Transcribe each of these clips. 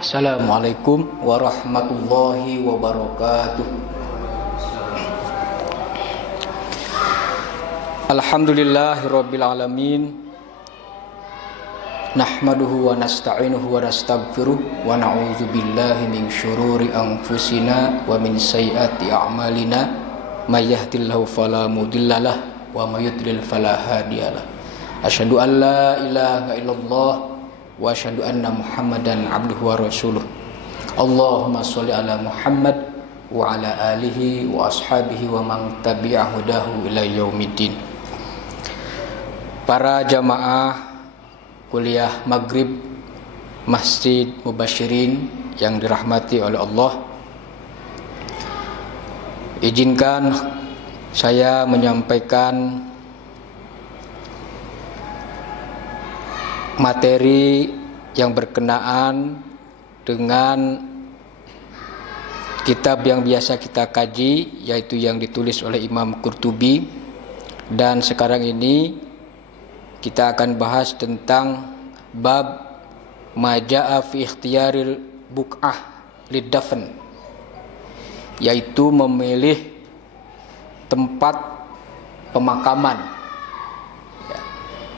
Assalamualaikum warahmatullahi wabarakatuh. Alhamdulillahirabbil alamin. Nahmaduhu wa nasta'inuhu wa nastaghfiruh wa na'udzu billahi min syururi anfusina wa min sayyiati a'malina. May yahdihillahu fala mudhillalah wa may yudlil fala hadiyalah. Asyhadu an la ilaha illallah wa asyhadu anna Muhammadan abduhu wa rasuluh. Allahumma sholli ala Muhammad wa ala alihi wa ashabihi wa man tabi'a hudahu ila yaumiddin. Para jamaah kuliah Maghrib Masjid Mubasyirin yang dirahmati oleh Allah, izinkan saya menyampaikan materi yang berkenaan dengan kitab yang biasa kita kaji, yaitu yang ditulis oleh Imam Qurtubi. Dan sekarang ini kita akan bahas tentang bab maja'a fi ikhtiyaril buq'ah lidafn, yaitu memilih tempat pemakaman ya,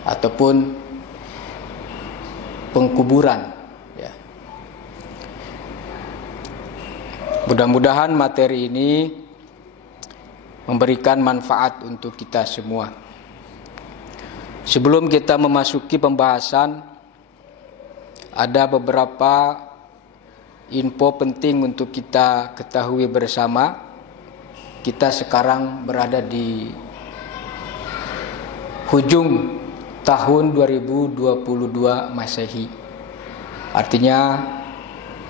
ataupun pengkuburan ya. Mudah-mudahan materi ini memberikan manfaat untuk kita semua. Sebelum kita memasuki pembahasan, ada beberapa info penting untuk kita ketahui bersama. Kita sekarang berada di hujung tahun 2022 Masehi. Artinya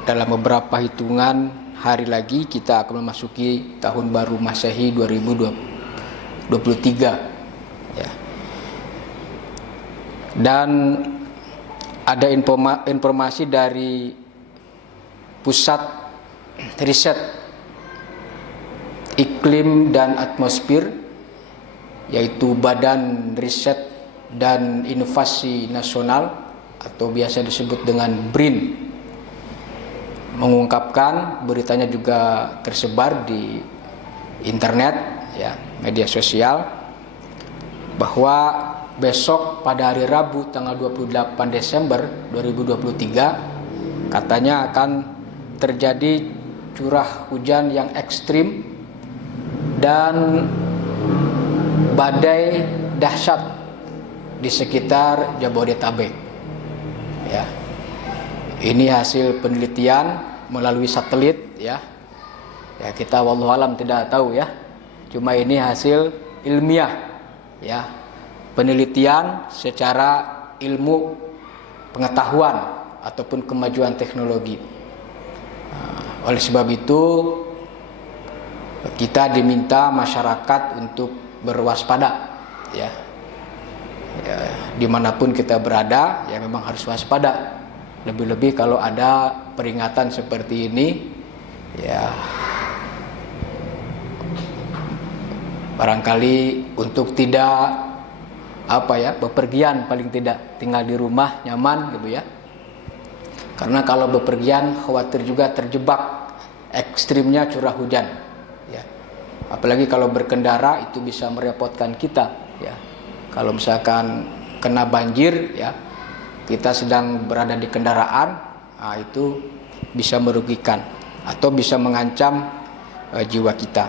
dalam beberapa hitungan hari lagi kita akan memasuki tahun baru Masehi 2023 ya. Dan ada informasi dari Pusat Riset Iklim dan Atmosfer, yaitu Badan Riset dan Inovasi Nasional atau biasa disebut dengan BRIN, mengungkapkan, beritanya juga tersebar di internet ya, media sosial, bahwa besok pada hari Rabu tanggal 28 Desember 2023 katanya akan terjadi curah hujan yang ekstrim dan badai dahsyat di sekitar Jabodetabek ya. Ini hasil penelitian melalui satelit ya. Ya, kita wallahu alam tidak tahu ya. Cuma ini hasil ilmiah ya. Penelitian secara ilmu pengetahuan ataupun kemajuan teknologi. Oleh sebab itu kita diminta masyarakat untuk berwaspada ya. Ya, dimanapun kita berada ya memang harus waspada. Lebih-lebih kalau ada peringatan seperti ini ya, barangkali untuk tidak bepergian, paling tidak tinggal di rumah nyaman gitu ya. Karena kalau bepergian khawatir juga terjebak ekstrimnya curah hujan ya. Apalagi kalau berkendara itu bisa merepotkan kita ya. Kalau misalkan kena banjir ya, kita sedang berada di kendaraan, itu bisa merugikan atau bisa mengancam jiwa kita.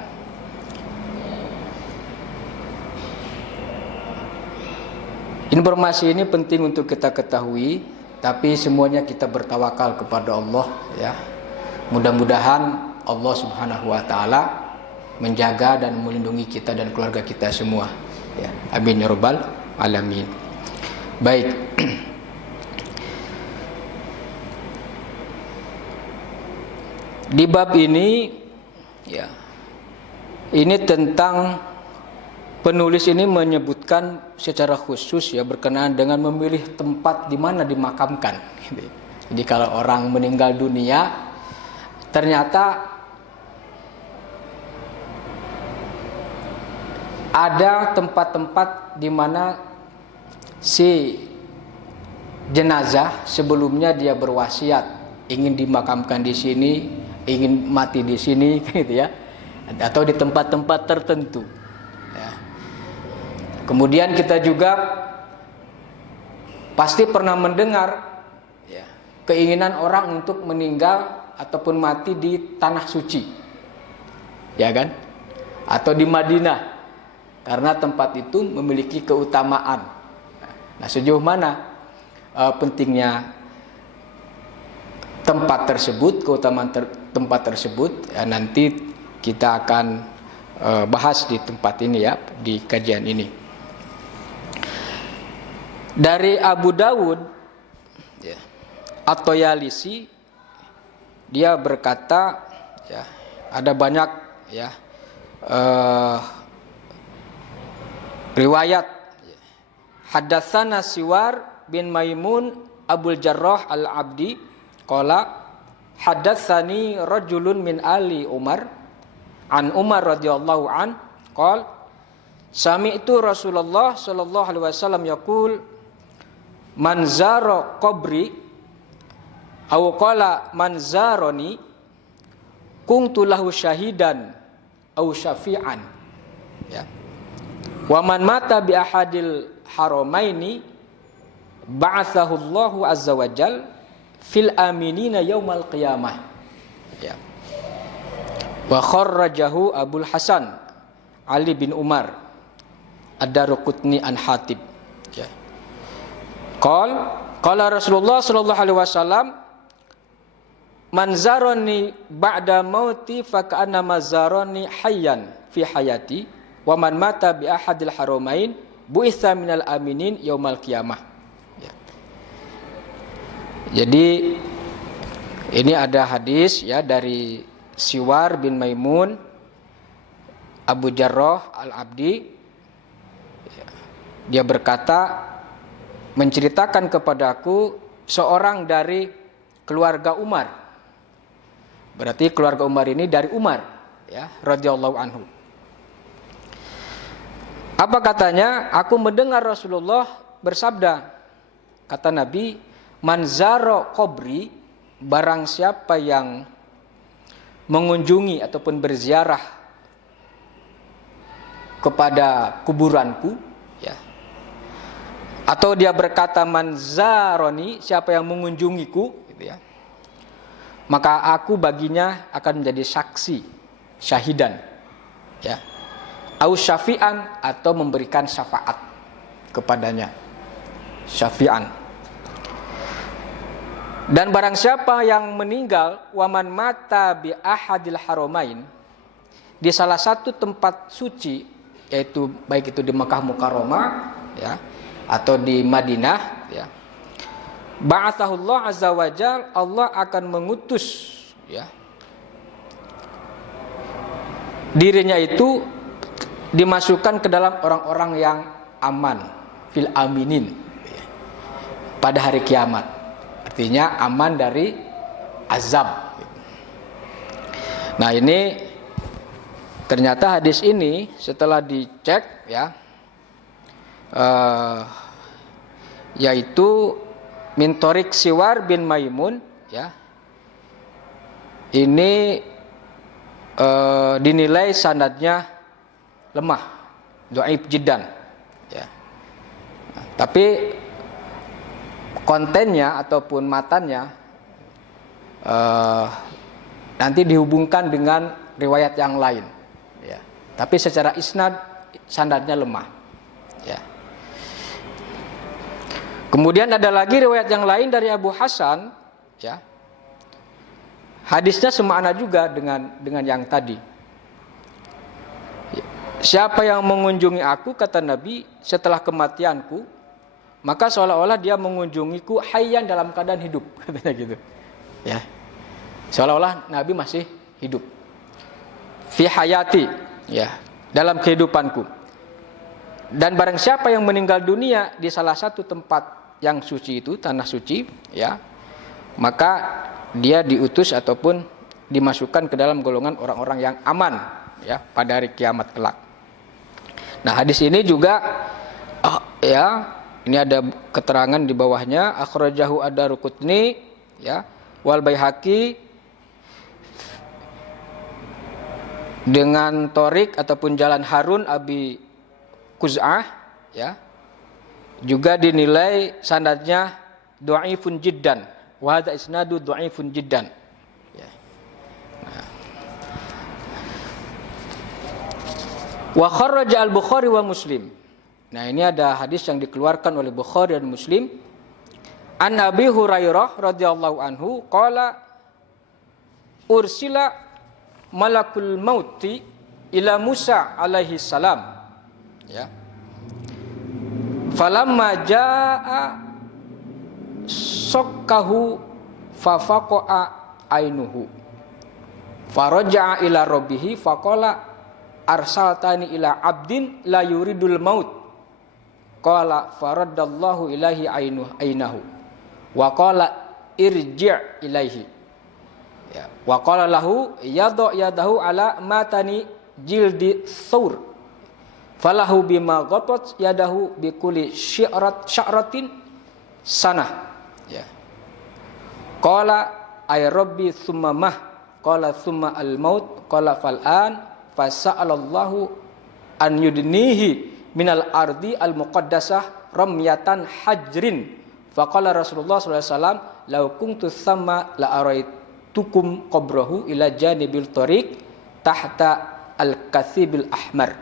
Informasi ini penting untuk kita ketahui, tapi semuanya kita bertawakal kepada Allah ya. Mudah-mudahan Allah Subhanahu wa taala menjaga dan melindungi kita dan keluarga kita semua. Ya, amin ya rabbal alamin. Baik. Di bab ini ya, ini tentang penulis ini menyebutkan secara khusus ya berkenaan dengan memilih tempat di mana dimakamkan. Jadi kalau orang meninggal dunia, ternyata ada tempat-tempat di mana si jenazah sebelumnya dia berwasiat ingin dimakamkan di sini, ingin mati di sini, gitu ya, atau di tempat-tempat tertentu. Ya. Kemudian kita juga pasti pernah mendengar ya, keinginan orang untuk meninggal ataupun mati di tanah suci, ya kan, atau di Madinah, karena tempat itu memiliki keutamaan. Nah, sejauh mana pentingnya tempat tersebut, keutamaan tempat tersebut, ya, nanti kita akan bahas di tempat ini ya, di kajian ini. Dari Abu Dawud ya, At-Toyalisi, dia berkata ya, ada banyak ya riwayat. Hadatsana Siwar bin Maimun Abul Jarrah Al-Abdi qala hadatsani rajulun min ali Umar an Umar radhiyallahu an qala sami'tu Rasulullah sallallahu alaihi wasallam yaqul man zara qabri aw qala man zarani kuntu lahu syahidan aw syafi'an ya. Wa man mata bi ahadil haramaini ba'atsahu Allahu azza wajal fil aminina yaumal qiyamah ya. Wa kharrajahu Abul Hasan Ali bin Umar Ad-Daruqutni an Hatib ya. Qala Rasulullah sallallahu alaihi wasallam man zarani ba'da mauti fa ka'anna mazarani hayyan fi hayati wa man mata bi ahadil haramain bu'itsa minal aminin yaumal qiyamah ya. Jadi ini ada hadis ya dari Siwar bin Maimun Abu Jarrah Al-Abdi ya. Dia berkata, menceritakan kepadaku seorang dari keluarga Umar. Berarti keluarga Umar ini dari Umar ya, radhiyallahu anhu. Apa katanya? Aku mendengar Rasulullah bersabda, kata Nabi, man zara qabri, barang siapa yang mengunjungi ataupun berziarah kepada kuburanku ya. Atau dia berkata man zaroni, siapa yang mengunjungiku gitu ya. Maka aku baginya akan menjadi saksi, syahidan ya. Au syafi'an, atau memberikan syafaat kepadanya, syafi'an. Dan barang siapa yang meninggal waman mata bi ahadil haramain, di salah satu tempat suci, yaitu baik itu di Mekah Mukarramah ya, atau di Madinah ya, ba'atsahullah azza wajal, Allah akan mengutus ya, dirinya itu dimasukkan ke dalam orang-orang yang aman, fil aminin ya, pada hari kiamat. Artinya aman dari azab. Nah, ini ternyata hadis ini setelah dicek ya, yaitu min Thariq Siwar bin Maimun ya, ini dinilai sanadnya lemah, dhaif jiddan ya. Tapi kontennya ataupun matannya nanti dihubungkan dengan riwayat yang lain ya. Tapi secara isnad sanadnya lemah ya. Kemudian ada lagi riwayat yang lain dari Abu Hasan ya. Hadisnya semakna juga dengan yang tadi. Siapa yang mengunjungi aku, kata Nabi, setelah kematianku, maka seolah-olah dia mengunjungiku hayyan, dalam keadaan hidup, katanya gitu. Ya. Seolah-olah Nabi masih hidup. Fi hayati, ya, dalam kehidupanku. Dan barang siapa yang meninggal dunia di salah satu tempat yang suci itu, tanah suci, ya, maka dia diutus ataupun dimasukkan ke dalam golongan orang-orang yang aman ya pada hari kiamat kelak. Nah, hadis ini juga ya, ini ada keterangan di bawahnya, akhrajahu ad-Daruqutni ya, wal Baihaqi dengan Torik ataupun jalan Harun Abi Quz'ah, ya, juga dinilai sanadnya dhaifun jiddan, wa hadza isnadu dhaifun jiddan, ya. Wa kharraja al-Bukhari wa Muslim. Nah, ini ada hadis yang dikeluarkan oleh Bukhari dan Muslim. An Abi Hurairah radhiyallahu anhu qala ursila malakul mauti ila Musa alaihi salam, ya. Falamma jaa sokkahu fafaqa'a ainuhu faraja'a ila rabbihi faqala arsaltani ila abdin la yuridul maut qala faraddallahu ilaihi ainahu wa qala irji' ilaihi, ya, wa qala lahu yadahu ala matani jildi thawr falahu bima ghatat yadahu bikulli sya'ratin sanah, ya. Qala ay rabbi thumma mah qala thumma al maut qala fal an fasa'alallahu an yudnihi minal ardi al muqaddasah ramyatan hajrin faqala Rasulullah sallallahu alaihi wasallam law kuntu thamma la araitukum qabrahu ila janibil tariq tahta al kathibil ahmar.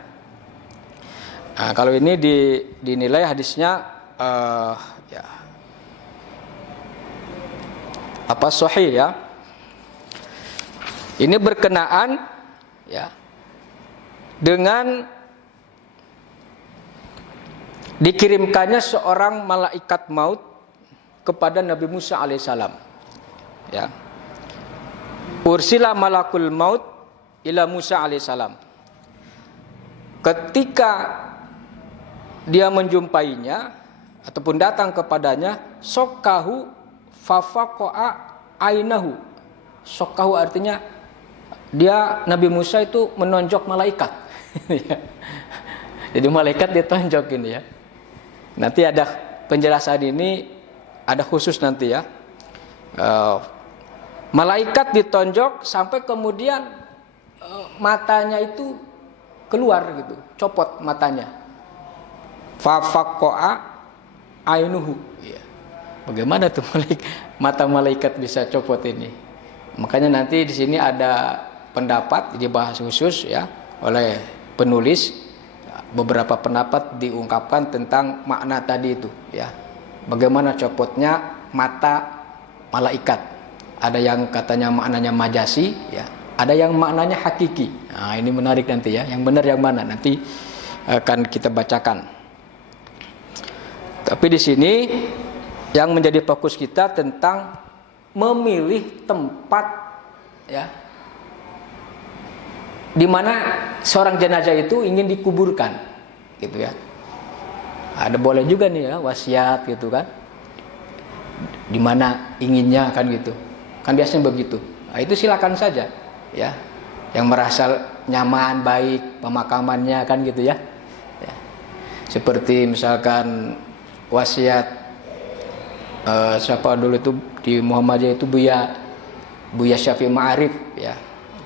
Nah, kalau ini dinilai hadisnya ya apa sahih, ya. Ini berkenaan, ya, dengan dikirimkannya seorang malaikat maut kepada Nabi Musa alaihissalam, ya. Ursila malakul maut ila Musa alaihissalam. Ketika dia menjumpainya ataupun datang kepadanya, sokkahu fafaqa'a ainahu. Sokkahu artinya dia, Nabi Musa itu menonjok malaikat. Jadi malaikat ditonjok ini, ya. Nanti ada penjelasan ini, ada khusus nanti, ya. Malaikat ditonjok sampai kemudian matanya itu keluar gitu, copot matanya. Fafaqa'a ainuhu, ya. Bagaimana tuh mata malaikat bisa copot ini? Makanya nanti di sini ada pendapat dibahas khusus, ya, oleh penulis. Beberapa pendapat diungkapkan tentang makna tadi itu, ya. Bagaimana copotnya mata malaikat. Ada yang katanya maknanya majasi, ya. Ada yang maknanya hakiki. Nah, ini menarik nanti, ya. Yang benar yang mana nanti akan kita bacakan. Tapi di sini yang menjadi fokus kita tentang memilih tempat, ya, di mana seorang jenazah itu ingin dikuburkan, gitu, ya. Ada boleh juga nih, ya, wasiat gitu kan, di mana inginnya kan gitu, kan biasanya begitu. Nah, itu silakan saja, ya, yang merasa nyaman baik pemakamannya kan gitu, ya. Ya. Seperti misalkan wasiat siapa dulu itu di Muhammadiyah itu Buya Syafi'i Ma'arif, ya,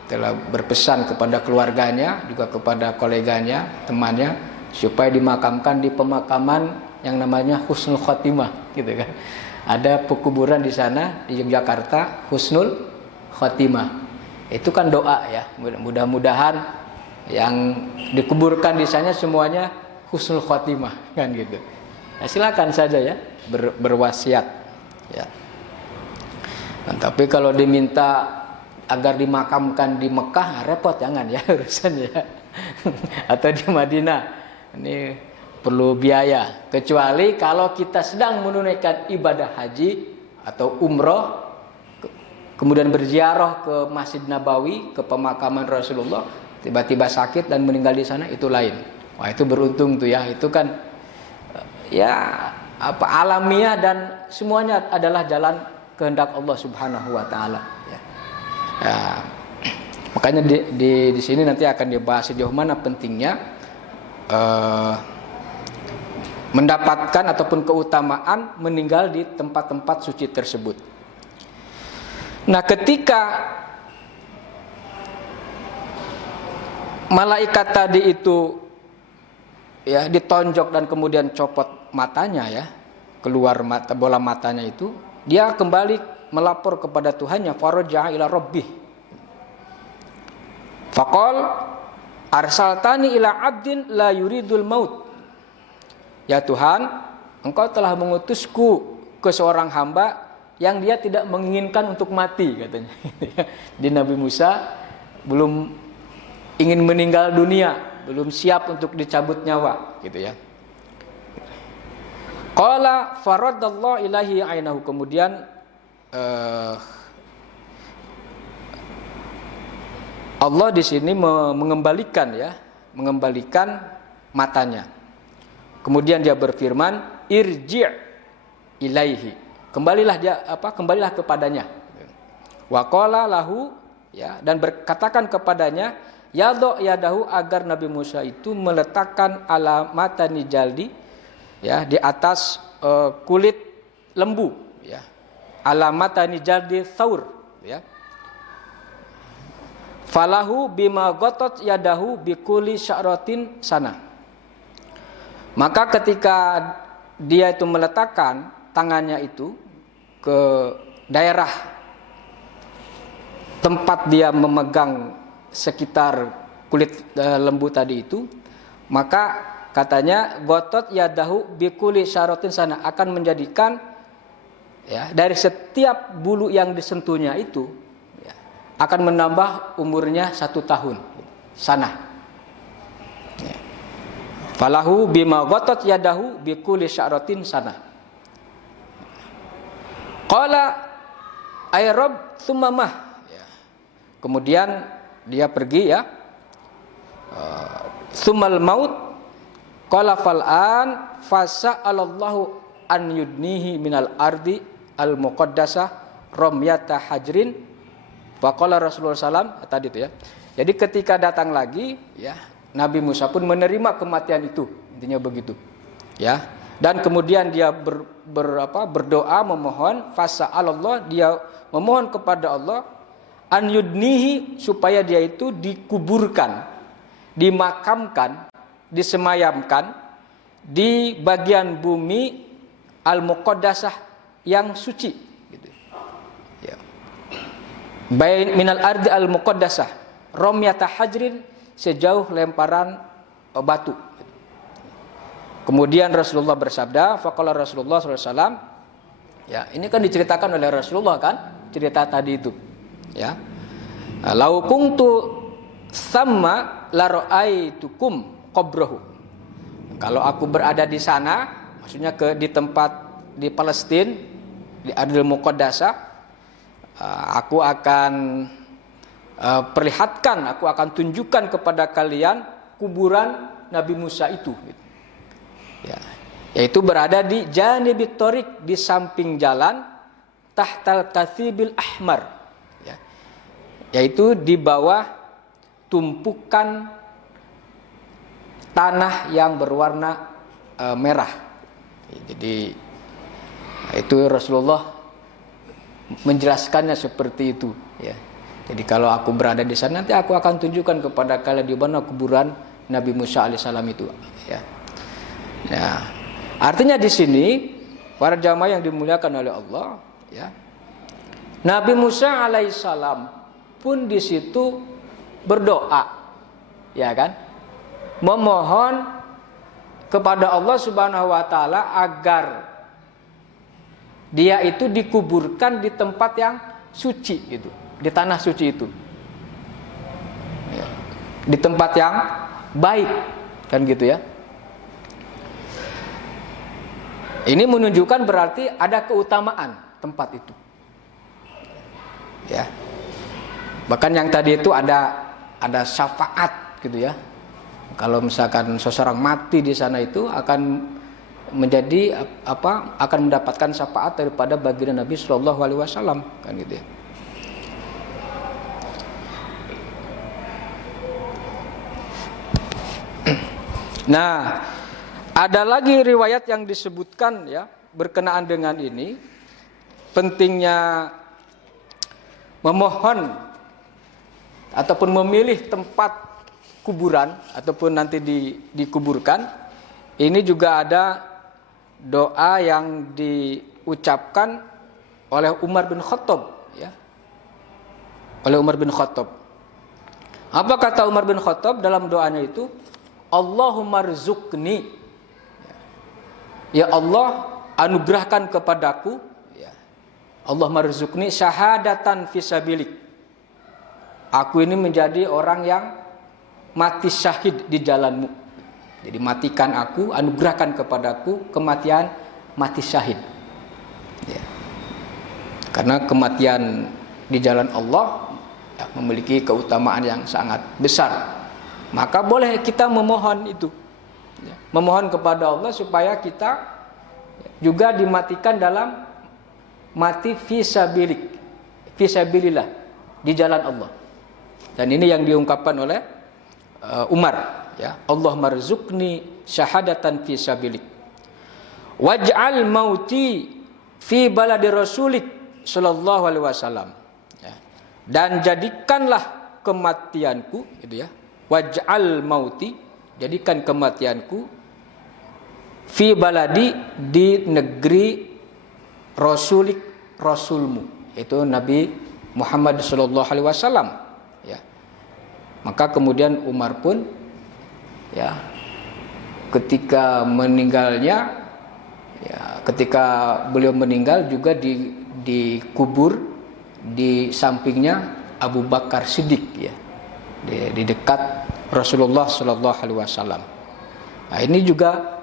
telah berpesan kepada keluarganya juga kepada koleganya, temannya, supaya dimakamkan di pemakaman yang namanya Husnul Khotimah, gitu kan. Ada pekuburan di sana di Yogyakarta, Husnul Khotimah. Itu kan doa, ya, mudah-mudahan yang dikuburkan di sana semuanya Husnul Khotimah, kan gitu. Nah, silakan saja, ya, berwasiat, ya. Nah, tapi kalau diminta agar dimakamkan di Mekah, repot, jangan, ya, urusannya. Atau di Madinah, ini perlu biaya. Kecuali kalau kita sedang menunaikan ibadah haji atau umroh, kemudian berziarah ke Masjid Nabawi, ke pemakaman Rasulullah, tiba-tiba sakit dan meninggal di sana, itu lain. Wah, itu beruntung tuh, ya. Itu kan, ya, apa, alamiah dan semuanya adalah jalan kehendak Allah Subhanahu wa taala, ya. Ya, makanya di sini nanti akan dibahas sejauh mana pentingnya mendapatkan ataupun keutamaan meninggal di tempat-tempat suci tersebut. Nah, ketika malaikat tadi itu ya ditonjok dan kemudian copot matanya ya, keluar mata, bola matanya itu, dia kembali melapor kepada Tuhannya, faraja'a ila rabbih. Faqal arsaltani ila abdin la yuridul maut. Ya Tuhan, Engkau telah mengutusku ke seorang hamba yang dia tidak menginginkan untuk mati, katanya. Di Nabi Musa belum ingin meninggal dunia, belum siap untuk dicabut nyawa, gitu ya. Qala faradallahu ilahi ainahu. Kemudian Allah di sini mengembalikan matanya. Kemudian dia berfirman, irji' ilaihi. Kembalilah kepadanya. Wa qala lahu, ya, dan berkatakan kepadanya, yadho yadahu, agar Nabi Musa itu meletakkan alamatani jaldi, ya, di atas kulit lembu, ya. Alamatani jaldi thaur, ya. Falahu bima gotot yadahu bikuli sya'ratin sana. Maka ketika dia itu meletakkan tangannya itu ke daerah tempat dia memegang sekitar kulit lembu tadi itu, maka katanya gotot yadahu bikuli sya'ratin sana, akan menjadikan, ya, dari setiap bulu yang disentuhnya itu, ya, akan menambah umurnya 1 tahun sana. Ya. Falahu bima gotot yadahu bikuli sya'ratin sana. Qala ay rabb tsumma mah. Ya. Kemudian dia pergi, ya. Tsummal maut. Qala fal'an fasa'alallahu an yudnihi minal ardi al muqaddasah ramyata hajrin. Faqala Rasulullah SAW tadi itu, ya. Jadi ketika datang lagi, ya, Nabi Musa pun menerima kematian itu, intinya begitu, ya. Dan kemudian dia berdoa memohon, fasa'alallah, dia memohon kepada Allah, an yudnihi, supaya dia itu dikuburkan, dimakamkan, disemayamkan di bagian bumi al-muqaddasah yang suci, gitu. Ya. Bain minal ardi al-muqaddasah ramyata hajrin, sejauh lemparan batu. Kemudian Rasulullah bersabda, faqala Rasulullah SAW, ya, ini kan diceritakan oleh Rasulullah, kan, cerita tadi itu, ya. Lau kuntu thamma la ra'aitukum qabrahu. Kalau aku berada di sana, maksudnya di tempat di Palestina, di Ardil Muqaddasah, aku akan perlihatkan, aku akan tunjukkan kepada kalian kuburan Nabi Musa itu, ya, yaitu berada di janibit thoriq, di samping jalan, tahtal kathibil ahmar, ya, yaitu di bawah tumpukan tanah yang berwarna merah. Jadi itu Rasulullah menjelaskannya seperti itu, ya. Jadi kalau aku berada di sana, nanti aku akan tunjukkan kepada kalian di mana kuburan Nabi Musa alaihissalam itu, ya. Ya. Artinya di sini para jamaah yang dimuliakan oleh Allah, ya. Nabi Musa alaihissalam pun di situ berdoa, ya kan? Memohon kepada Allah Subhanahu wa taala agar dia itu dikuburkan di tempat yang suci, gitu. Di tanah suci itu, ya, di tempat yang baik, kan gitu, ya. Ini menunjukkan berarti ada keutamaan tempat itu, ya. Bahkan yang tadi itu ada syafaat, gitu, ya. Kalau misalkan seseorang mati di sana itu akan menjadi akan mendapatkan syafaat daripada baginda Nabi Shallallahu Alaihi Wasallam, kan gitu, ya. Nah, ada lagi riwayat yang disebutkan, ya, berkenaan dengan ini, pentingnya memohon ataupun memilih tempat kuburan ataupun nanti dikuburkan, ini juga ada doa yang diucapkan oleh Umar bin Khattab, ya. Oleh Umar bin Khattab. Apa kata Umar bin Khattab dalam doanya itu? Allahumma rzuqni, ya Allah, anugerahkan kepadaku, ya. Allahumma rzuqni syahadatan fisabilik. Aku ini menjadi orang yang mati syahid di jalanmu. Jadi matikan aku, anugerahkan kepadaku kematian mati syahid, ya. Karena kematian di jalan Allah, ya, memiliki keutamaan yang sangat besar. Maka boleh kita memohon itu, ya, memohon kepada Allah supaya kita juga dimatikan dalam mati fisabilillah, di jalan Allah. Dan ini yang diungkapkan oleh Umar, ya. Allahumma rzuqni syahadatan fisabilik waj'al mauti fi baladi rasulik sallallahu alaihi wasallam, ya. Dan jadikanlah kematianku, gitu ya. Waj'al mauti, jadikan kematianku, fi baladi, di negeri rasulik, rasulmu, itu Nabi Muhammad sallallahu alaihi wasallam, ya. Maka kemudian Umar pun, ya, ketika meninggalnya, ya, ketika beliau meninggal juga dikubur di sampingnya Abu Bakar Siddiq, ya, di dekat Rasulullah sallallahu alaihi wasallam. Nah, ini juga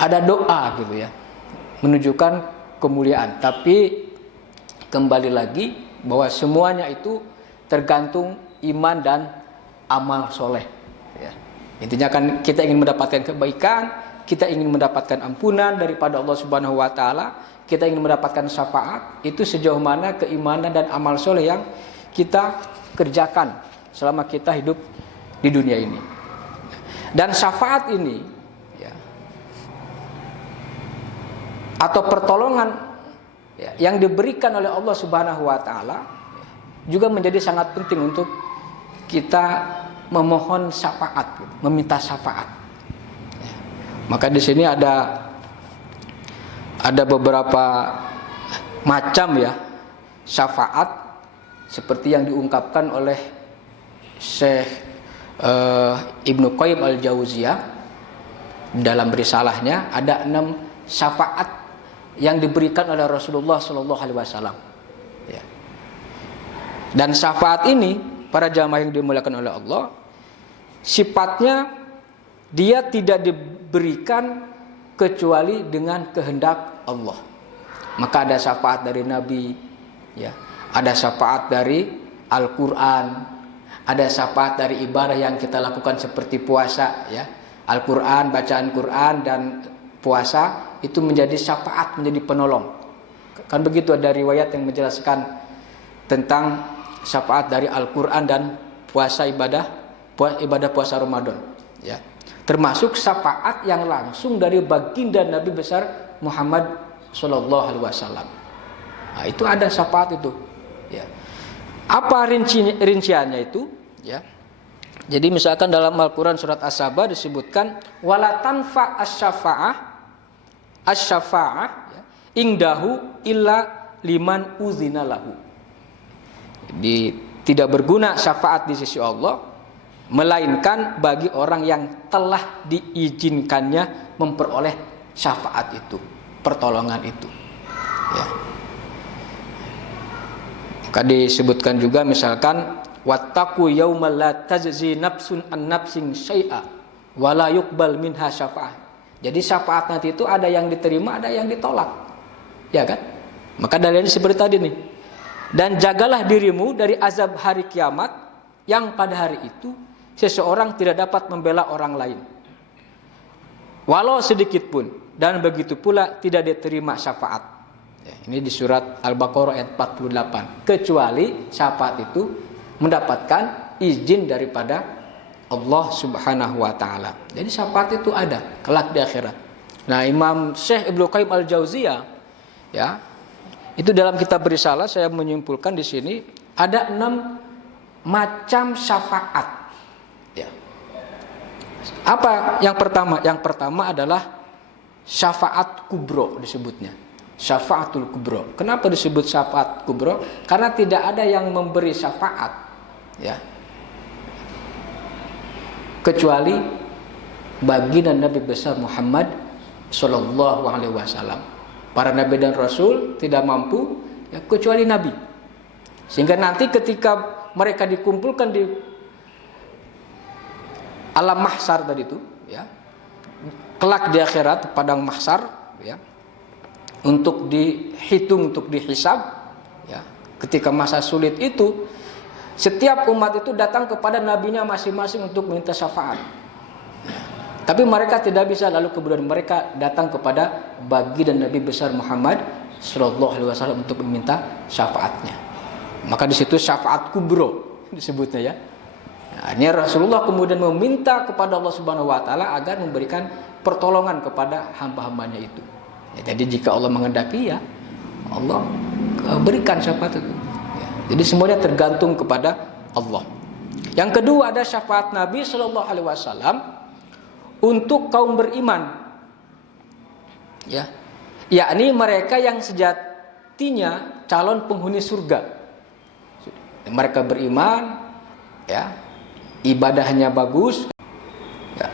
ada doa, gitu ya, menunjukkan kemuliaan. Tapi kembali lagi bahwa semuanya itu tergantung iman dan amal soleh, ya. Intinya kan kita ingin mendapatkan kebaikan, kita ingin mendapatkan ampunan daripada Allah Subhanahu wa taala, kita ingin mendapatkan syafaat. Itu sejauh mana keimanan dan amal soleh yang kita kerjakan selama kita hidup di dunia ini. Dan syafaat ini, ya, atau pertolongan, ya, yang diberikan oleh Allah Subhanahu wa taala, ya, juga menjadi sangat penting untuk kita memohon syafaat, meminta syafaat. Ya. Maka di sini ada beberapa macam, ya, syafaat seperti yang diungkapkan oleh Syekh Ibnu Qayyim al-Jauziyah dalam risalahnya. Ada 6 syafaat yang diberikan oleh Rasulullah sallallahu alaihi wasallam, ya. Dan syafaat ini, para jamaah yang dimuliakan oleh Allah, sifatnya dia tidak diberikan kecuali dengan kehendak Allah. Maka ada syafaat dari Nabi, ya, ada syafaat dari Al-Quran, ada syafaat dari ibadah yang kita lakukan seperti puasa, ya. Al-Quran, bacaan Quran dan puasa itu menjadi syafaat, menjadi penolong. Kan begitu, ada riwayat yang menjelaskan tentang syafaat dari Al-Quran dan puasa, ibadah puasa Ramadan, ya. Termasuk syafaat yang langsung dari baginda Nabi besar Muhammad sallallahu alaihi wasallam. Nah, itu ada syafaat itu, ya. Apa rinciannya itu, ya. Jadi misalkan dalam Al-Quran surat As-Saba disebutkan wala tanfa asy-syafa'ah, ya, indahu illa liman uzina lahu. Jadi tidak berguna syafaat di sisi Allah melainkan bagi orang yang telah diizinkannya memperoleh syafaat itu, pertolongan itu, ya. Maka disebutkan juga misalkan wattaqu yaumal la tajzi nafsun an nafsin syai'a wa la yuqbal minha syafa'ah. Jadi syafaat nanti itu ada yang diterima, ada yang ditolak, ya kan? Maka dalilnya seperti tadi nih. Dan jagalah dirimu dari azab hari kiamat, yang pada hari itu seseorang tidak dapat membela orang lain, walau sedikit pun, dan begitu pula tidak diterima syafaat. Ya, ini di surat Al-Baqarah ayat 48. Kecuali syafaat itu mendapatkan izin daripada Allah Subhanahu wa taala. Jadi syafaat itu ada kelak di akhirat. Nah, Imam Syekh Ibnu Qayyim al-Jauziyah, ya, Itu dalam kitab Risalah saya menyimpulkan di sini ada 6 macam syafaat. Ya. Apa yang pertama? Yang pertama adalah syafaat kubro disebutnya. Syafaatul kubro. Kenapa disebut syafaat kubro? Karena tidak ada yang memberi syafaat, ya, kecuali baginda Nabi besar Muhammad Sallallahu Alaihi Wasallam. Para nabi dan rasul tidak mampu, ya, kecuali nabi. Sehingga nanti ketika mereka dikumpulkan di alam mahsyar tadi itu, ya, kelak di akhirat padang mahsyar, ya, untuk dihitung, untuk dihisab, ya, ketika masa sulit itu, setiap umat itu datang kepada nabinya masing-masing untuk minta syafaat. Tapi mereka tidak bisa, lalu kemudian mereka datang kepada baginda Nabi besar Muhammad Sallallahu Alaihi Wasallam untuk meminta syafaatnya. Maka di situ syafaat kubro disebutnya, ya. Nah, ini Rasulullah kemudian meminta kepada Allah Subhanahu Wa Taala agar memberikan pertolongan kepada hamba-hambanya itu. Ya, jadi jika Allah menghendaki, ya Allah berikan syafaat itu. Ya, jadi semuanya tergantung kepada Allah. Yang kedua ada syafaat Nabi Sallallahu Alaihi Wasallam untuk kaum beriman, ya, yakni mereka yang sejatinya calon penghuni surga. Mereka beriman, ya, ibadahnya bagus, ya,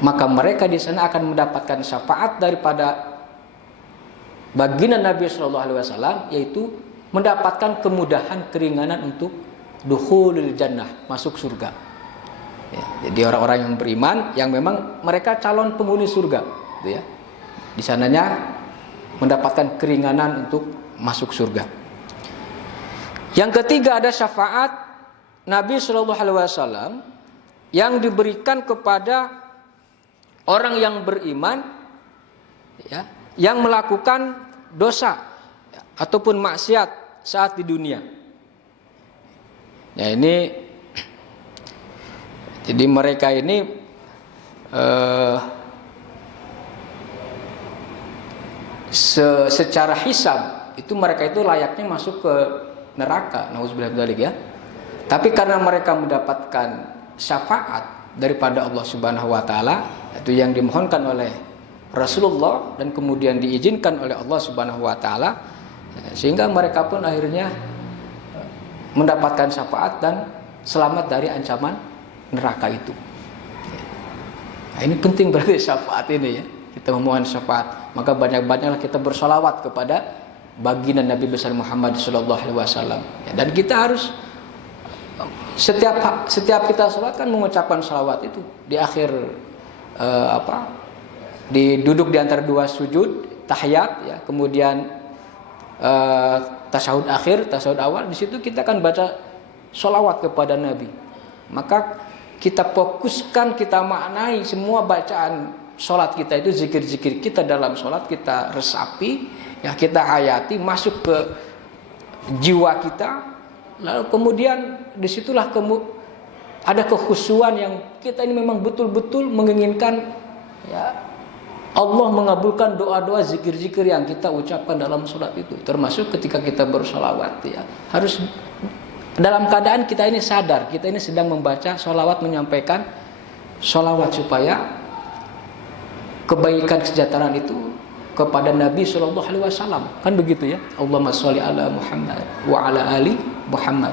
maka mereka di sana akan mendapatkan syafaat daripada baginda Nabi Sallallahu Alaihi Wasallam, yaitu mendapatkan kemudahan, keringanan untuk dukhulul jannah, masuk surga. Ya, jadi orang-orang yang beriman yang memang mereka calon penghuni surga, gitu, ya. Di sananya mendapatkan keringanan untuk masuk surga. Yang ketiga ada syafaat Nabi Shallallahu Alaihi Wasallam yang diberikan kepada orang yang beriman, ya, yang melakukan dosa, ya, ataupun maksiat saat di dunia. Ya, ini jadi mereka ini secara hisab itu mereka itu layaknya masuk ke neraka, nauzubillah min dzalik, ya. Tapi karena mereka mendapatkan syafaat daripada Allah Subhanahu wa taala, itu yang dimohonkan oleh Rasulullah dan kemudian diizinkan oleh Allah Subhanahu wa taala, sehingga mereka pun akhirnya mendapatkan syafaat dan selamat dari ancaman neraka itu. Nah, ini penting berarti syafaat ini, ya. Kita memohon syafaat, maka banyak-banyaklah kita bersolawat kepada baginda Nabi besar Muhammad Sallallahu Alaihi Wasallam. Ya, dan kita harus setiap kita sholat kan mengucapkan salawat itu di akhir duduk di antara dua sujud tahiyat, ya, kemudian tasyahud akhir, tasyahud awal, di situ kita akan baca salawat kepada Nabi. Maka kita fokuskan, kita maknai semua bacaan sholat kita itu, zikir-zikir kita dalam sholat kita resapi, ya, kita hayati, masuk ke jiwa kita. Lalu kemudian disitulah ada kekhusyuan yang kita ini memang betul-betul menginginkan, ya, Allah mengabulkan doa-doa, zikir-zikir yang kita ucapkan dalam sholat itu. Termasuk ketika kita bersolawat, ya, harus dalam keadaan kita ini sadar, kita ini sedang membaca sholawat, menyampaikan sholawat supaya kebaikan kesejahteraan itu kepada Nabi Sallallahu Alaihi Wasallam, kan begitu, ya. Allahumma sholli ala Muhammad wa ala ali Muhammad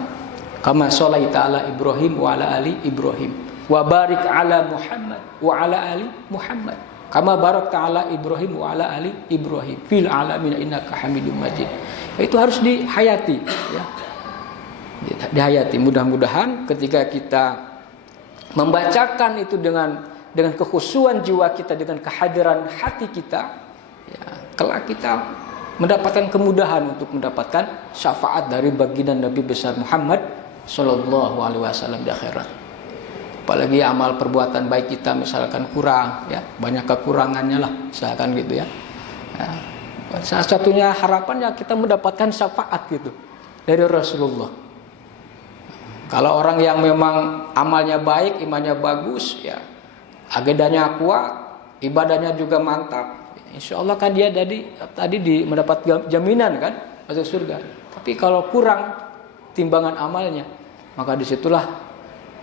kama sholaita ala Ibrahim wa ala ali Ibrahim wa barik ala Muhammad wa ala ali Muhammad kama barakta ala Ibrahim wa ala ali Ibrahim fil alamin innaka Hamidum Majid. Itu harus dihayati, ya. Dihayati. Mudah-mudahan ketika kita membacakan itu dengan kekhusyuan jiwa kita, dengan kehadiran hati kita, ya, kelak kita mendapatkan kemudahan untuk mendapatkan syafaat dari baginda Nabi besar Muhammad Sallallahu Alaihi Wasallam di akhirat. Apalagi amal perbuatan baik kita misalkan kurang, ya, banyak kekurangannya lah, misalkan gitu, ya. Salah satunya harapannya kita mendapatkan syafaat gitu dari Rasulullah. Kalau orang yang memang amalnya baik, imannya bagus, ya, agedanya kuat, ibadahnya juga mantap, insya Allah kan dia tadi mendapat jaminan, kan, masuk surga. Tapi kalau kurang timbangan amalnya, maka disitulah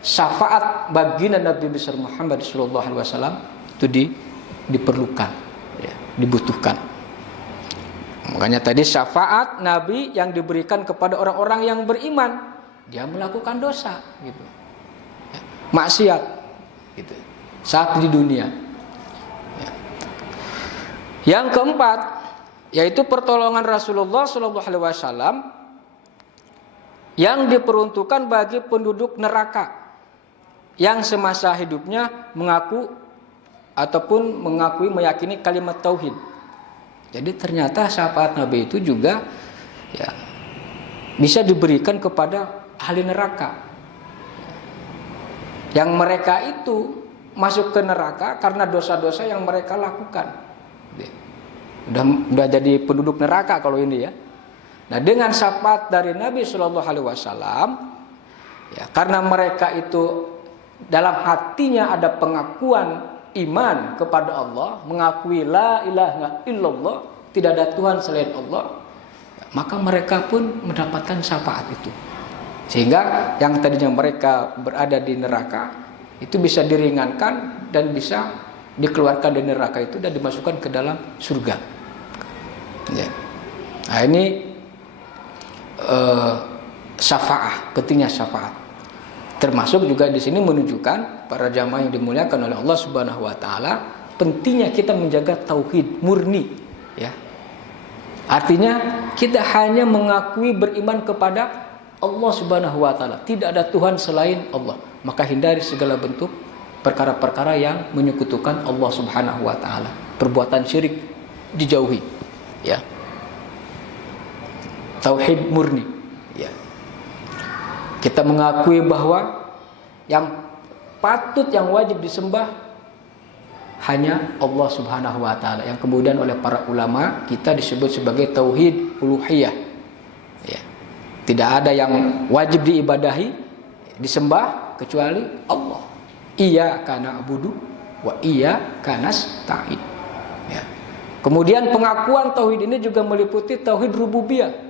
syafaat baginda Nabi besar Muhammad sallallahu alaihi wasallam itu diperlukan, ya, dibutuhkan. Makanya tadi syafaat Nabi yang diberikan kepada orang-orang yang beriman, dia melakukan dosa, gitu, ya, maksiat, gitu, saat di dunia. Ya. Yang keempat, yaitu pertolongan Rasulullah sallallahu alaihi wasallam yang diperuntukkan bagi penduduk neraka yang semasa hidupnya mengaku ataupun meyakini kalimat tauhid. Jadi ternyata syafaat Nabi itu juga, ya, bisa diberikan kepada ahli neraka, yang mereka itu masuk ke neraka karena dosa-dosa yang mereka lakukan. Udah jadi penduduk neraka kalau ini, ya. Nah, dengan syafaat dari Nabi Shallallahu Alaihi Wasallam, ya, karena mereka itu dalam hatinya ada pengakuan iman kepada Allah, mengakui la ilaha illallah, tidak ada Tuhan selain Allah, maka mereka pun mendapatkan syafaat itu. Sehingga yang tadinya mereka berada di neraka itu bisa diringankan dan bisa dikeluarkan dari neraka itu dan dimasukkan ke dalam surga. Ya. Nah, ini syafaat, pentingnya syafaat. Termasuk juga di sini menunjukkan para jamaah yang dimuliakan oleh Allah Subhanahu wa taala, pentingnya kita menjaga tauhid murni, ya. Artinya kita hanya mengakui beriman kepada Allah Subhanahu wa taala, tidak ada Tuhan selain Allah. Maka hindari segala bentuk perkara-perkara yang menyekutukan Allah Subhanahu wa taala. Perbuatan syirik dijauhi, ya. Tauhid murni, ya. Kita mengakui bahwa yang patut, yang wajib disembah hanya Allah Subhanahu wa taala, yang kemudian oleh para ulama kita disebut sebagai tauhid uluhiyah, ya. Tidak ada yang wajib diibadahi, disembah kecuali Allah. Iyyaka na'budu wa iyyaka nasta'in, ya. Kemudian pengakuan tauhid ini juga meliputi tauhid rububiyah.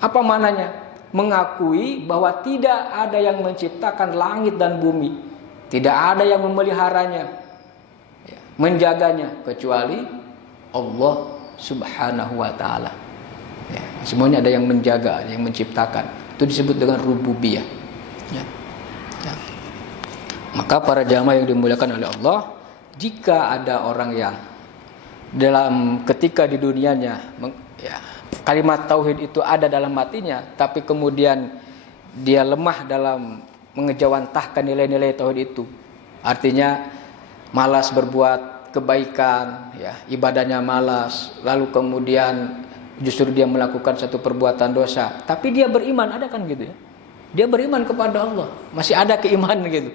Apa maknanya? Mengakui bahwa tidak ada yang menciptakan langit dan bumi, tidak ada yang memeliharanya, ya, menjaganya kecuali Allah Subhanahu wa taala. Ya, semuanya ada yang menjaga, yang menciptakan. Itu disebut dengan rububiyah. Ya. Ya. Maka para jamaah yang dimuliakan oleh Allah, jika ada orang yang dalam ketika di dunianya, ya, kalimat tauhid itu ada dalam hatinya, tapi kemudian dia lemah dalam mengejawantahkan nilai-nilai tauhid itu. Artinya malas berbuat kebaikan, ya, ibadahnya malas, lalu kemudian justru dia melakukan satu perbuatan dosa, tapi dia beriman, ada kan gitu, ya. Dia beriman kepada Allah, masih ada keimanan gitu.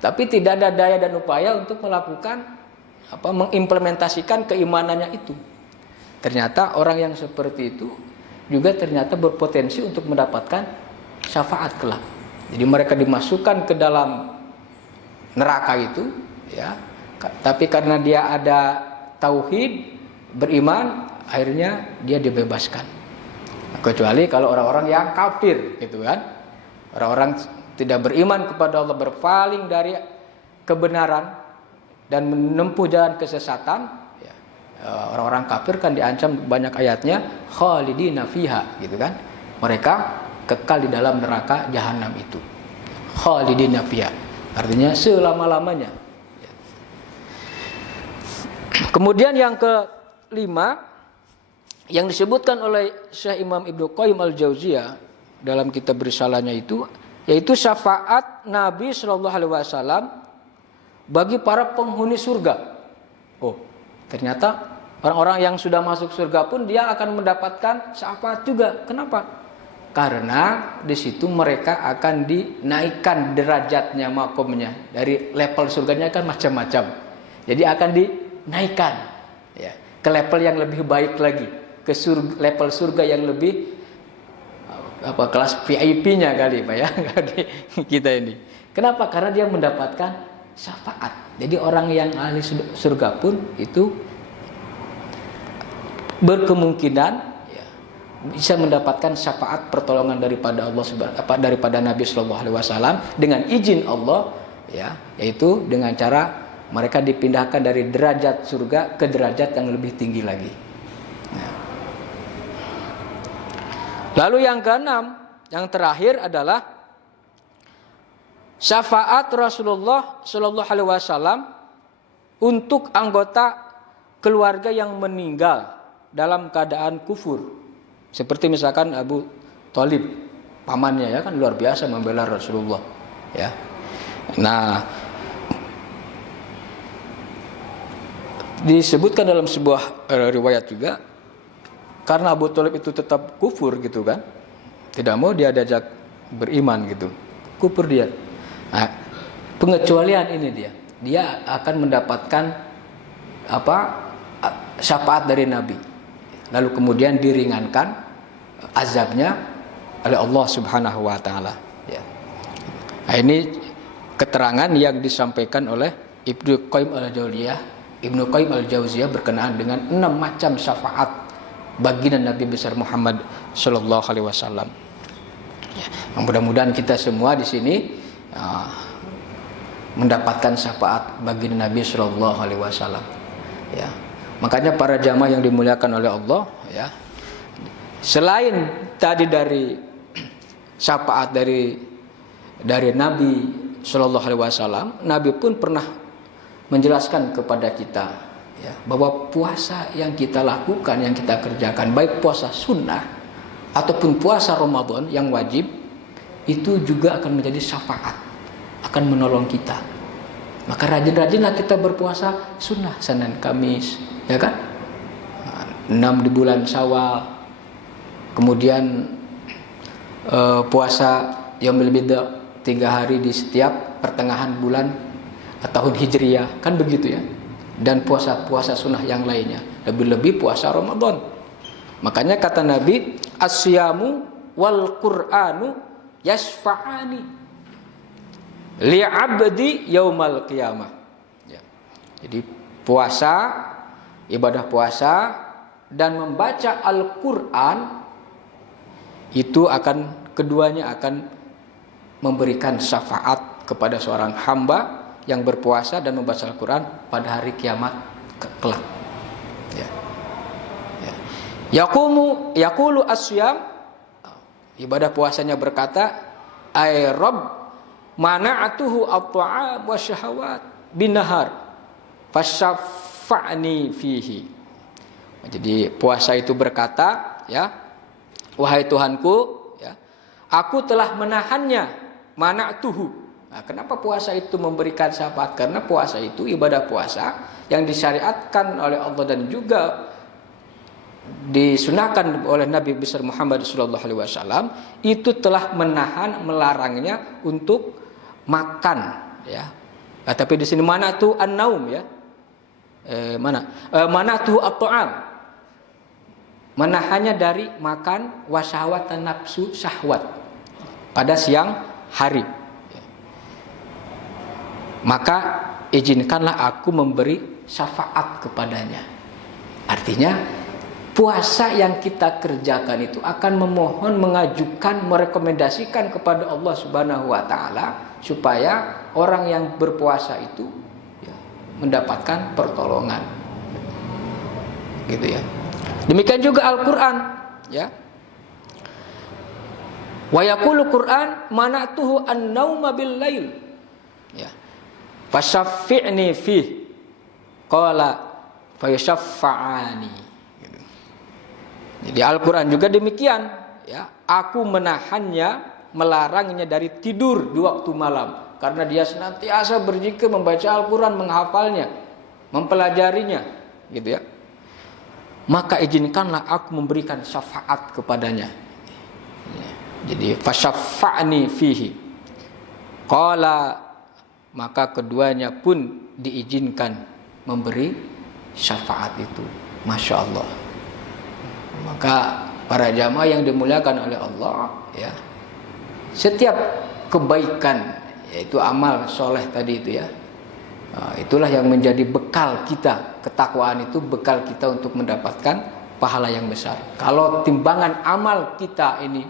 Tapi tidak ada daya dan upaya untuk melakukan mengimplementasikan keimanannya itu. Ternyata orang yang seperti itu juga ternyata berpotensi untuk mendapatkan syafaat kelak. Jadi mereka dimasukkan ke dalam neraka itu, ya. Tapi karena dia ada tauhid, beriman, akhirnya dia dibebaskan. Kecuali kalau orang-orang yang kafir, gitu kan. Orang-orang tidak beriman kepada Allah, berpaling dari kebenaran dan menempuh jalan kesesatan. Orang-orang kafir kan diancam banyak ayatnya, khalidina fiha, gitu kan. Mereka kekal di dalam neraka jahanam itu. Khalidina fiha, artinya selama-lamanya. Kemudian yang kelima yang disebutkan oleh Syekh Imam Ibnu Qayyim Al-Jauziyah dalam kitab risalahnya itu, yaitu syafaat Nabi Shallallahu Alaihi Wasallam bagi para penghuni surga. Oh, ternyata orang-orang yang sudah masuk surga pun dia akan mendapatkan syafaat juga. Kenapa? Karena di situ mereka akan dinaikkan derajatnya, makomnya. Dari level surganya kan macam-macam. Jadi akan dinaikkan, ya, ke level yang lebih baik lagi, ke level surga yang lebih kelas VIP-nya kali, Pak, ya, kita ini. Kenapa? Karena dia mendapatkan syafaat. Jadi orang yang ahli surga pun itu berkemungkinan, ya, bisa mendapatkan syafaat pertolongan daripada Allah daripada Nabi Shallallahu Alaihi Wasallam dengan izin Allah, ya, yaitu dengan cara mereka dipindahkan dari derajat surga ke derajat yang lebih tinggi lagi. Nah. Lalu yang keenam, yang terakhir adalah syafaat Rasulullah Shallallahu Alaihi Wasallam untuk anggota keluarga yang meninggal dalam keadaan kufur. Seperti misalkan Abu Thalib, pamannya ya kan luar biasa membela Rasulullah, ya. Nah, disebutkan dalam sebuah riwayat juga, karena Abu Thalib itu tetap kufur gitu kan, tidak mau dia diajak beriman gitu, kufur dia. Nah, pengecualian ini dia akan mendapatkan syafaat dari Nabi, lalu kemudian diringankan azabnya oleh Allah Subhanahu wa taala, ya. Nah, ini keterangan yang disampaikan oleh Ibnu Qayyim al-Jauziyah berkenaan dengan 6 macam syafaat baginda Nabi besar Muhammad sallallahu alaihi wasallam. Ya, mudah-mudahan kita semua di sini mendapatkan syafaat baginda Nabi sallallahu alaihi wasallam. Ya. Makanya para jamaah yang dimuliakan oleh Allah, ya, selain tadi dari syafaat dari Nabi Shallallahu Alaihi Wasallam, Nabi pun pernah menjelaskan kepada kita, ya, bahwa puasa yang kita lakukan, yang kita kerjakan, baik puasa sunnah ataupun puasa Ramadan yang wajib, itu juga akan menjadi syafaat, akan menolong kita. Maka rajin-rajinlah kita berpuasa sunnah Senin Kamis, ya kan? 6 di bulan Syawal, kemudian puasa Yaumul Bid'a 3 hari di setiap pertengahan bulan tahun Hijriyah, kan begitu ya. Dan puasa-puasa sunnah yang lainnya, lebih-lebih puasa Ramadan. Makanya kata Nabi, as-siyamu wal Qur'anu yasfa'ani li'abdi yaumal qiyamah, ya. Jadi puasa, ibadah puasa dan membaca Al-Quran itu keduanya akan memberikan syafaat kepada seorang hamba yang berpuasa dan membaca Al-Quran pada hari kiamat kelak, ya. Yaqulu as-siyam, ibadah puasanya berkata, ay Rabb mana'atuhu at-ta'am wa syahawat binahar fasyaffa'ni fihi. Jadi puasa itu berkata, ya, wahai Tuhanku, ya, aku telah menahannya, mana'tuhu. Nah, kenapa puasa itu memberikan syafaat? Karena puasa itu, ibadah puasa yang disyariatkan oleh Allah dan juga disunahkan oleh Nabi besar Muhammad sallallahu alaihi wasallam, itu telah melarangnya untuk makan, ya. Nah, tapi di sini mana tuh an-naum, ya. Mana tuh at-ta'am. Menahannya dari makan wasyahwat dan nafsu syahwat pada siang hari. Maka izinkanlah aku memberi syafaat kepadanya. Artinya puasa yang kita kerjakan itu akan memohon, mengajukan, merekomendasikan kepada Allah Subhanahu wa taala supaya orang yang berpuasa itu, ya, mendapatkan pertolongan. Gitu ya. Demikian juga Al-Qur'an, ya. Wa yaqulu Qur'an mana'tuhu an-nauma bil lail. Ya. Fasyaffi'ni fih. Qala fayashaffa'ani. Gitu. Jadi Al-Qur'an juga demikian, ya. Aku menahannya, melarangnya dari tidur di waktu malam, karena dia senantiasa berzikir, membaca Al-Qur'an, menghafalnya, mempelajarinya, gitu ya. Maka izinkanlah aku memberikan syafaat kepadanya. Jadi fasyaffa'ni fihi. Qala, maka keduanya pun diizinkan memberi syafaat itu. Masya Allah. Maka para jamaah yang dimuliakan oleh Allah, ya, setiap kebaikan, yaitu amal soleh tadi itu, ya, itulah yang menjadi bekal kita. Ketakwaan itu bekal kita untuk mendapatkan pahala yang besar. Kalau timbangan amal kita ini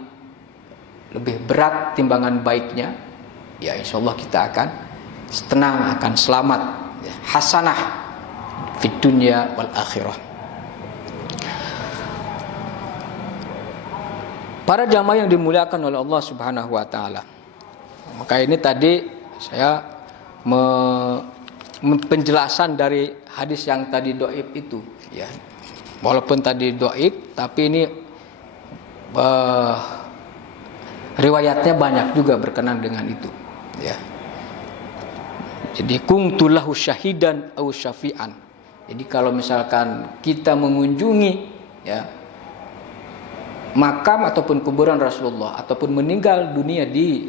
lebih berat timbangan baiknya, ya insya Allah kita akan tenang, akan selamat, ya, hasanah fid dunya wal akhirah. Para jamaah yang dimuliakan oleh Allah Subhanahu wa taala. Maka ini tadi saya penjelasan dari hadis yang tadi dhaif itu, ya. Walaupun tadi dhaif, tapi ini riwayatnya banyak juga berkenan dengan itu, ya. Jadi kuntu lahu syahidan au syafi'an. Jadi kalau misalkan kita mengunjungi, ya, makam ataupun kuburan Rasulullah ataupun meninggal dunia di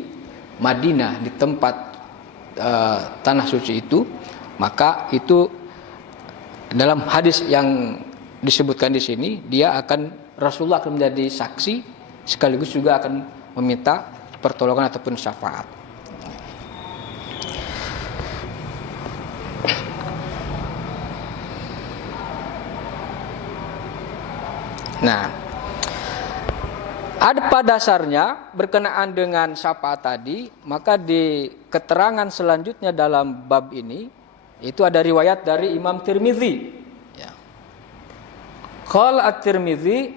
Madinah, di tempat tanah suci itu, maka itu dalam hadis yang disebutkan di sini, dia akan, Rasulullah akan menjadi saksi sekaligus juga akan meminta pertolongan ataupun syafaat. Nah, ada pada dasarnya berkenaan dengan syafaat tadi, maka di keterangan selanjutnya dalam bab ini itu ada riwayat dari Imam Tirmizi. Ya. Qala at-Tirmizi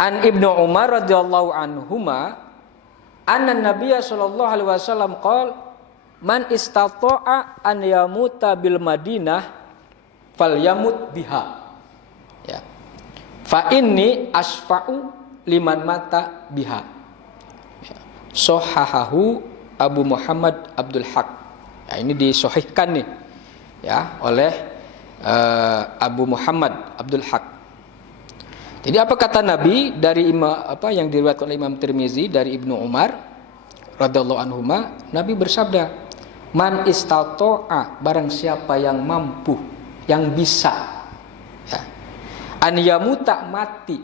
an Ibnu Umar radhiyallahu anhuma anna Nabiyya sallallahu alaihi wasallam qala man istata'a an yamuta bil Madinah falyamut biha. Ya. Fa inni asfa'u liman mata biha. Ya. Sohahahu Abu Muhammad Abdul Haq. Ya, ini disohihkan nih, ya, oleh Abu Muhammad Abdul Haq. Jadi apa kata Nabi dari yang diriwayatkan oleh Imam Tirmizi dari Ibnu Umar radhiyallahu anhuma, Nabi bersabda, man istata'a, barang siapa yang mampu, yang bisa, ya, an yamuta, mati,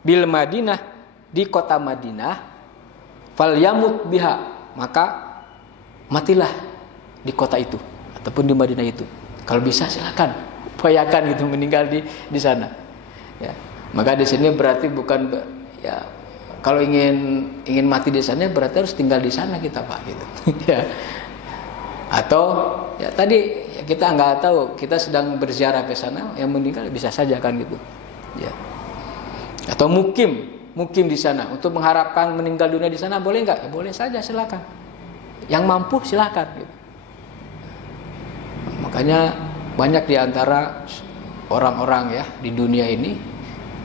bil Madinah, di kota Madinah, fal yamut biha, maka matilah di kota itu ataupun di Madinah itu. Kalau bisa silakan, upayakan gitu meninggal di sana. Ya. Maka di sini berarti bukan, ya, kalau ingin mati di sana berarti harus tinggal di sana kita, Pak, gitu. Ya. Atau ya tadi, ya, kita nggak tahu, kita sedang berziarah ke sana, yang meninggal bisa saja kan gitu. Ya. Atau mukim di sana untuk mengharapkan meninggal dunia di sana, boleh nggak? Ya boleh saja, silakan. Yang mampu silakan gitu. Makanya banyak di antara orang-orang, ya, di dunia ini,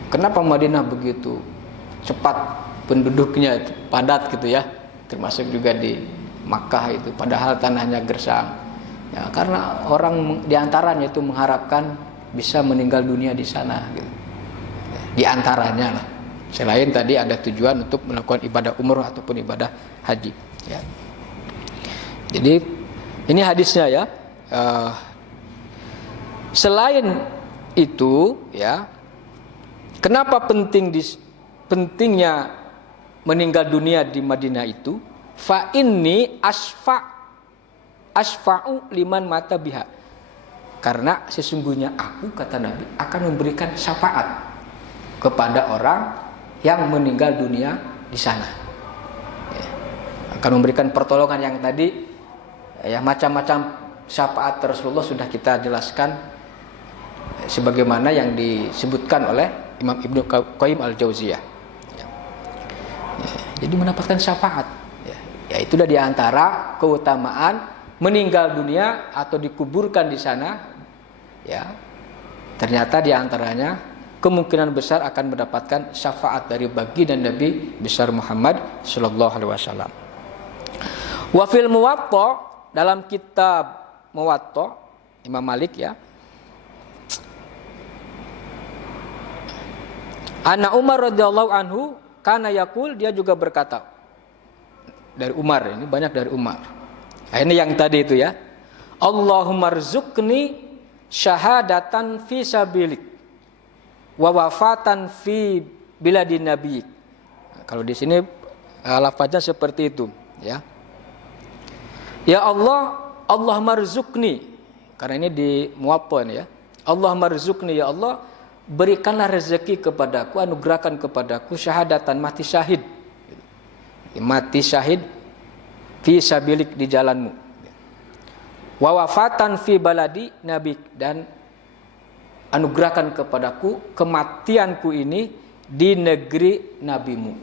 kenapa Madinah begitu cepat penduduknya padat gitu, ya, termasuk juga di Makkah itu, padahal tanahnya gersang, ya, karena orang di antaranya itu mengharapkan bisa meninggal dunia di sana gitu. Ya, di antaranya lah. Selain tadi ada tujuan untuk melakukan ibadah umrah ataupun ibadah haji, ya. Jadi ini hadisnya, ya. Selain itu, ya, kenapa pentingnya meninggal dunia di Madinah itu? Fa inni asfa'u liman mata biha. Karena sesungguhnya aku, kata Nabi, akan memberikan syafaat kepada orang yang meninggal dunia di sana. Ya. Akan memberikan pertolongan yang tadi, ya, macam-macam syafaat Rasulullah sudah kita jelaskan, sebagaimana yang disebutkan oleh Imam Ibnu Qayyim al-Jauziyah. Ya. Ya, jadi mendapatkan syafaat. Ya, itu dah diantara keutamaan meninggal dunia atau dikuburkan di sana, ya. Ternyata diantaranya kemungkinan besar akan mendapatkan syafaat dari baginda Nabi besar Muhammad sallallahu alaihi wasallam. Wa fil Muwatta, dalam kitab Muwatta Imam Malik, ya, Anna Umar radhiyallahu anhu kana yaqul, dia juga berkata, dari Umar, ini banyak dari Umar. Nah, ini yang tadi itu, ya. Allahumma rzuqni syahadatan fi sabilik wa wafatan fi biladin nabiyik. Nah, kalau di sini lafaznya seperti itu, ya. Ya Allah, Allahumma rzuqni, Karena ini di Muwatta ini ya. Allah marzuqni, ya Allah, berikanlah rezeki kepadaku, anugerahkan kepadaku syahadatan, mati syahid. Mati syahid fi sabilik, di jalanmu. Wa wafatan fi baladi nabik, dan anugerahkan kepadaku kematianku ini di negeri nabimu,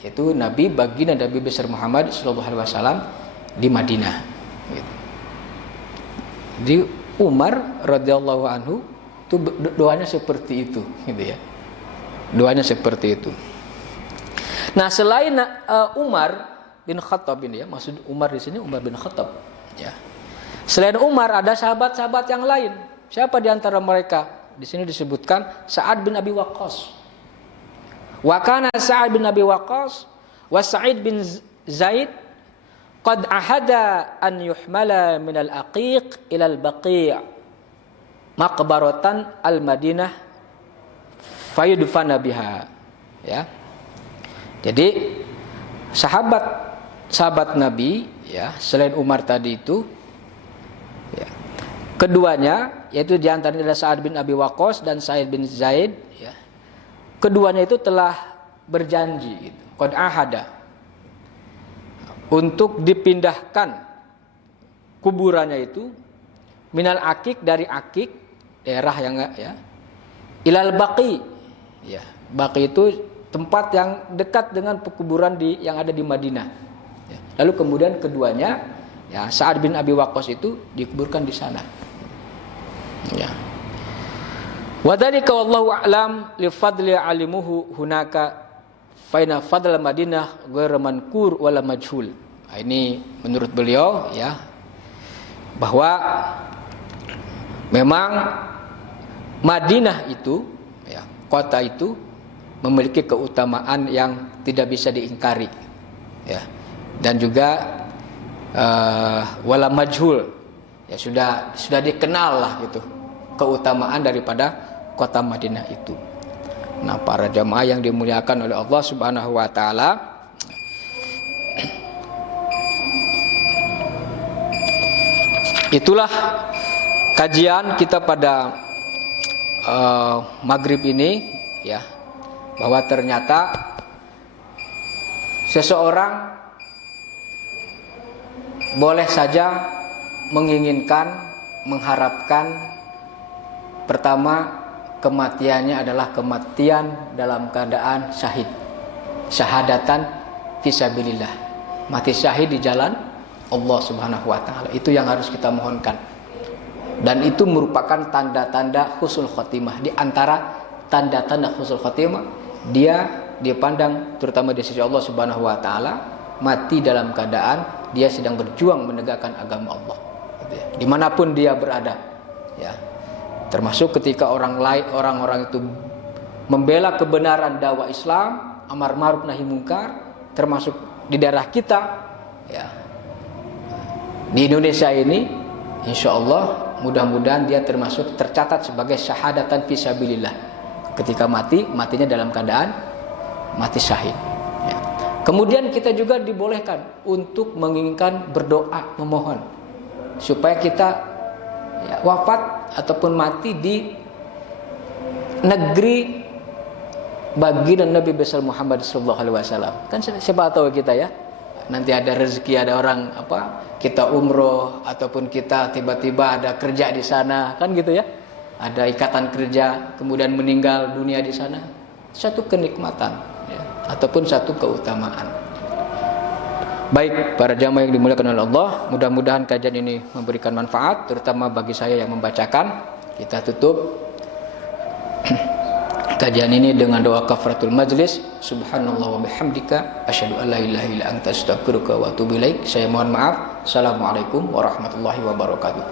yaitu Nabi baginda Nabi besar Muhammad sallallahu alaihi wasallam di Madinah. Jadi Umar radhiyallahu anhu itu doanya seperti itu, gitu ya. Doanya seperti itu. Nah, selain Umar bin Khattab ini ya, maksud Umar di sini Umar bin Khattab, ya. Selain Umar ada sahabat-sahabat yang lain. Siapa di antara mereka? Di sini disebutkan Sa'ad bin Abi Waqqas. Wa kana Sa'ad bin Abi Waqqas wa Sa'id bin Zaid qad ahada an yuhmala min al-aqiq ila al-baqi' maqbaratan al-Madinah fayudfana biha. Ya. Jadi sahabat Nabi ya, selain Umar tadi itu ya, keduanya yaitu di antaranya adalah Sa'ad bin Abi Waqqas dan Sa'id bin Zaid ya. Keduanya itu telah berjanji gitu, qad ahada, untuk dipindahkan kuburannya itu minal akik, dari akik daerah yang ya, ilal baqi ya. Baqi itu tempat yang dekat dengan pekuburan yang ada di Madinah ya. Lalu kemudian keduanya ya, Sa'ad bin Abi Waqqas itu dikuburkan di sana ya. Wa dzalika wallahu a'lam li fadli alimuhu hunaka fa inna fadla Madinah ghairu mankur wala majhul. Nah, ini menurut beliau ya, bahwa memang Madinah itu ya, kota itu memiliki keutamaan yang tidak bisa diingkari ya, dan juga wala majhul ya, sudah dikenal lah gitu keutamaan daripada kota Madinah itu. Nah, para jamaah yang dimuliakan oleh Allah Subhanahu wa taala, itulah kajian kita pada maghrib ini ya, bahwa ternyata seseorang boleh saja menginginkan, mengharapkan, pertama kematiannya adalah kematian dalam keadaan syahid, syahadatan fisabilillah, mati syahid di jalan Allah Subhanahu wa taala. Itu yang harus kita mohonkan. Dan itu merupakan tanda-tanda husnul khotimah. Di antara tanda-tanda husnul khotimah, dia dipandang terutama di sisi Allah Subhanahu wa taala mati dalam keadaan dia sedang berjuang menegakkan agama Allah. Dimanapun dia berada ya. Termasuk ketika orang-orang itu membela kebenaran dakwah Islam, amar ma'ruf nahi munkar, termasuk di daerah kita ya, di Indonesia ini, insya Allah mudah-mudahan dia termasuk tercatat sebagai syahadatan fisabilillah. Ketika matinya dalam keadaan mati syahid ya. Kemudian kita juga dibolehkan untuk menginginkan berdoa, memohon supaya kita ya, wafat ataupun mati di negeri baginda Nabi besar Muhammad sallallahu alaihi wasallam. Kan siapa tahu kita ya, nanti ada rezeki, ada orang kita umroh ataupun kita tiba-tiba ada kerja di sana, kan gitu ya. Ada ikatan kerja, kemudian meninggal dunia di sana. Satu kenikmatan ya, ataupun satu keutamaan. Baik, para jamaah yang dimuliakan oleh Allah, mudah-mudahan kajian ini memberikan manfaat, terutama bagi saya yang membacakan. Kita tutup kajian ini dengan doa kafaratul majlis. Subhanallah wa bihamdika asyhadu an la ilaha illa anta astaghfiruka wa atubu ilaik. Saya mohon maaf. Assalamualaikum warahmatullahi wabarakatuh.